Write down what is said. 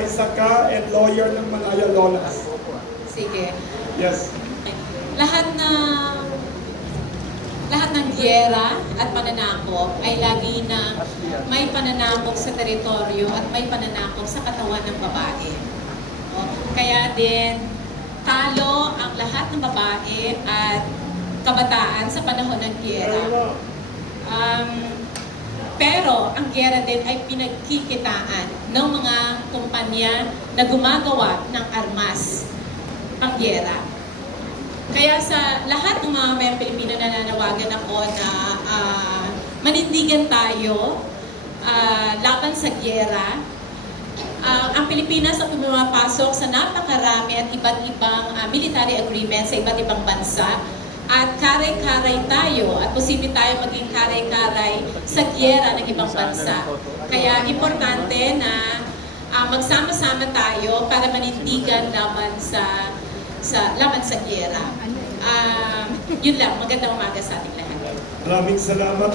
Liza Ka and lawyer ng Malaya Lolas. Sige. Yes. Lahat ng giyera at pananakop ay lagi na may pananakop sa teritoryo at may pananakop sa katawan ng babae. Kaya din, talo ang lahat ng babae at kabataan sa panahon ng giyera. Pero ang giyera din ay pinagkikitaan ng mga kumpanya na gumagawa ng armas pang giyera. Kaya sa lahat ng mga mayang Pilipino nananawagan ako na manindigan tayo laban sa giyera. Ang Pilipinas ay pumapasok sa napakarami at iba't ibang military agreements sa iba't ibang bansa. At karay-karay tayo at posible tayo maging karay-karay sa giyera ng ibang bansa. Kaya importante na magsama-sama tayo para manindigan laban sa giyera. Yun lang, magandang umaga sa ating lahat. Maraming salamat.